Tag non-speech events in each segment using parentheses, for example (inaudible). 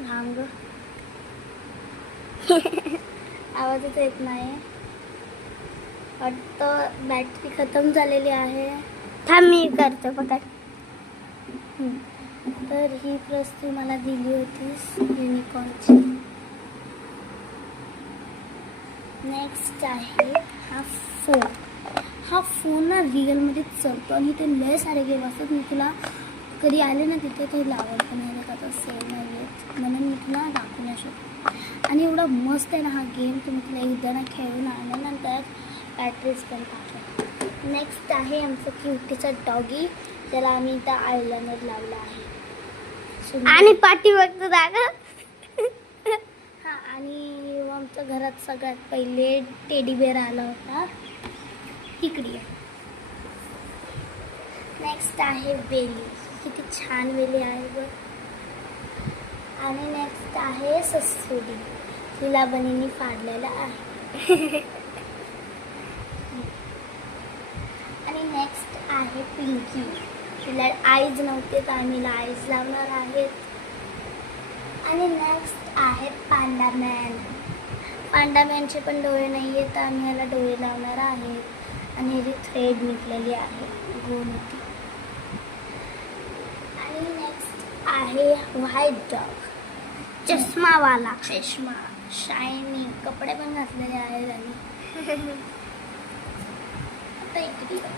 थांब ग (laughs) आवाजच येत नाही वाटतं बॅटरी खतम झालेली आहे. थांब मी करतो पकड तर ही वस्तू मला दिली होतीस युनिकॉर्नची नेक्स्ट आहे हा फोन हा फोन ना रिअलमध्ये चालतो आणि ते लय सारे गेम असतात. मी तुला कधी आले ना तिथे ते लावायला पण नाही का आता सेल नाही आहेत म्हणून मी तुला दाखवू नाही शकत. आणि एवढा मस्त आहे ना हा गेम तुम्ही तुला एकदा ना खेळून आल्यानंतर बॅटरीज पण टाकेल नेक्स्ट आहे आमचं क्युटीचा डॉगी त्याला आम्ही इथं आयलाइनर लावला आहे. आणि पाठी बघतो दादा. हा आणि आमच्या घरात सगळ्यात पहिले टेडी बेअर आला होता. तिकडी नेक्स्ट आहे वेली किती छान वेली आहे बघ आणि नेक्स्ट आहे ससुडी तिला बनीने फाडलेला आहे. आणि नेक्स्ट आहे पिंकी. तिला आईज नव्हते तर आम्ही आईज लावणार आहेत. आणि नेक्स्ट आहे पांडामॅन. पांडामॅनचे पण डोळे नाही आहेत तर आम्ही याला डोळे लावणार आहेत. आणि ह्याची थ्रेड निघलेली आहे. गोमती आणि नेक्स्ट आहे व्हाईट डॉग. चष्मावाला. चष्मा. शायनिंग कपडे पण घातलेले आहेत आणि आता इकडे बघ.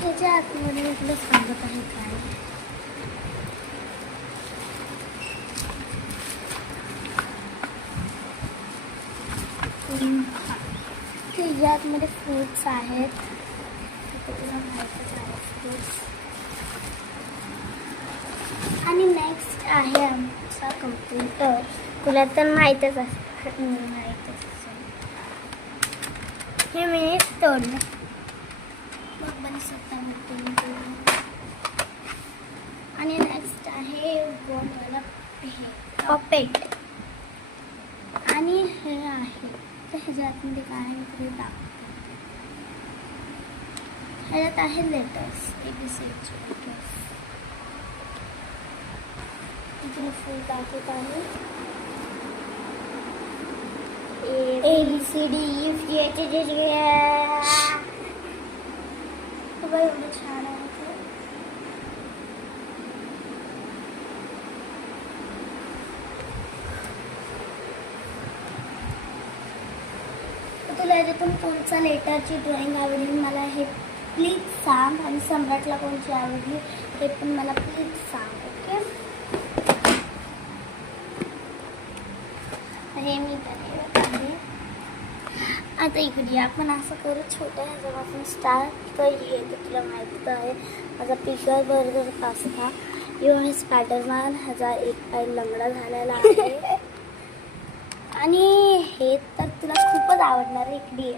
ह्याच्या आतमध्ये मी तुला सांगत आहे काय. त्याच्या आतमध्ये फ्रुट्स आहेत. आता तुला माहीतच आहे फ्रुट्स आणि नेक्स्ट आहे आमचा कम्प्युटर तुला तर माहीतच असं माहीतच असेल. हे मी तोडलं. मग बनी स्वतः आणि नेक्स्ट आहे गोंडवाला हे पपेट आणि हे आहे. तर ह्याच्या आतमध्ये काय आहे मी दाखवते. ह्याच्यात आहे letters A B C letters me full दाखवत आहे A B C D F G H J J एवढं छान आहे ते तुला याच्यातून कोणचा लेटरची ड्रॉइंग आवडली मला हे प्लीज सांग. आणि सम्राटला कोणची आवडली हे पण मला प्लीज सांग. ओके हे मी बनवत आता इकडे आपण असं करू छोट्या ह्याच्यापासून स्टार्ट तर हे तर तुला माहीत आहे. माझा पिकर बर्गर पास्ता यो आहे स्पायडरमॅन ह्याचा एक पाय लंगडा झालेला आहे. (laughs) आणि हे तर तुला खूपच आवडणार इकडे.